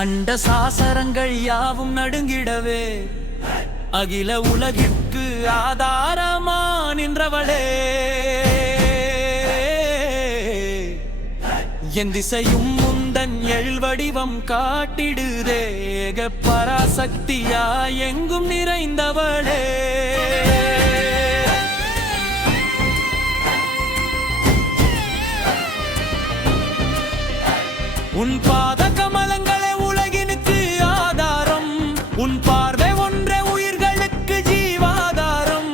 அண்ட சாசரங்கள் யாவும் நடுங்கிடவே அகில உலகிற்கு ஆதாரமா நின்றவளே, என் திசையும் முந்தன் எழுவடிவம் காட்டிடுதே, பராசக்தியா எங்கும் நிறைந்தவளே. உன் பாத கமலங்களே உலகினுக்கு ஆதாரம், உன் பார்வை ஒன்றே உயிர்களுக்கு ஜீவாதாரம்.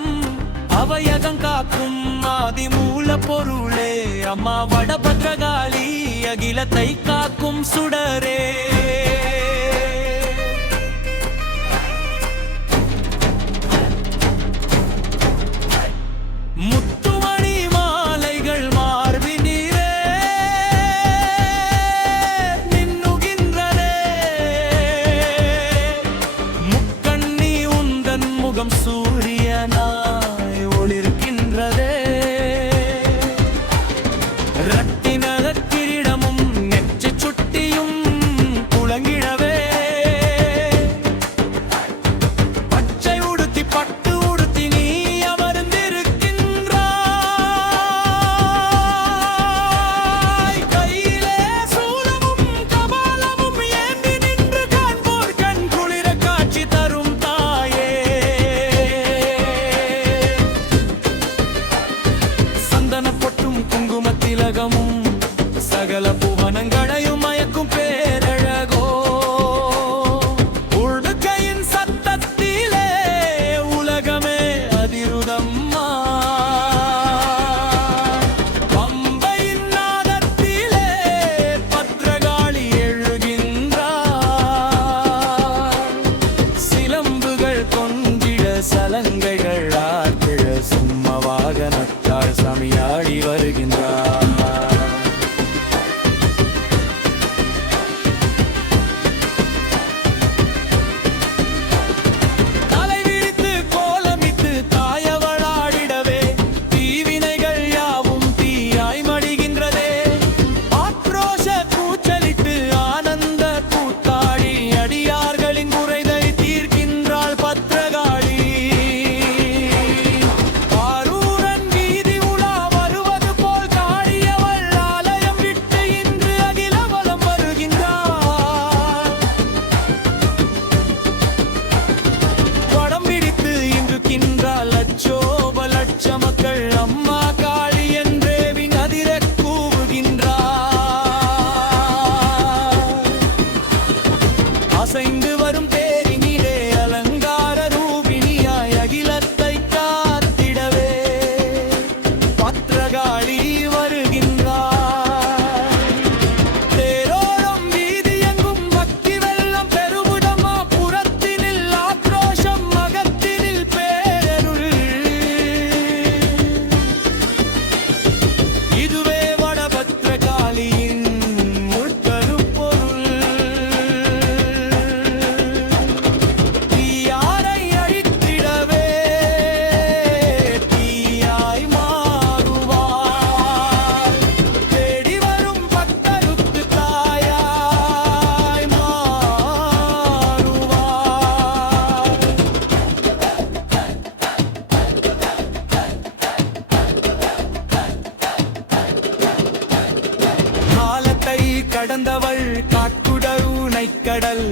அவையகம் காக்கும் ஆதி மூல பொருளே, அம்மா வடபத்ரகாளி அகிலத்தை காக்கும் சுடரே. சூரியனாய் ஒளிர்கின்றதே, ரத்தின கிரீடமும் நெற்றி சுட்டியும் புலங்கிடவே, பச்சை உடுத்தி பட்டு உடுத்தி நீ அமர்ந்திருக்கின்றாய். கையிலே சூலமும் கபாலமும் ஏந்தி நின்று காண்போர் கண் குளிர காட்சி தரும் சகல புவனங்களையும் மயக்கும் பேரழகோ, உடுக்கையின் சத்தத்திலே உலகமே அதிருதம்மா. பம்பையின் நாதத்திலே பத்ரகாளி எழுகின்றார், சிலம்புகள் கொண்டிட சலங்கைகள் ஆற்றிட சும்மா வாகனத்தால் சமியாடி வருகின்றார். அசைந்து வரும் தேரினிலே அலங்கார ரூபிணியாய் அகிலத்தை காத்திடவே பத்ரகாளி வருகின்றார். தேரோடும் வீதி எங்கும் பக்தி வெள்ளம் பெருகுடமா, புறத்தினில் ஆக்ரோஷம் மகத்தினில் பேரருள். இதுவே வடபத்ரகாளியின் கடந்தவள் காட்டுடரு நைக்கடல்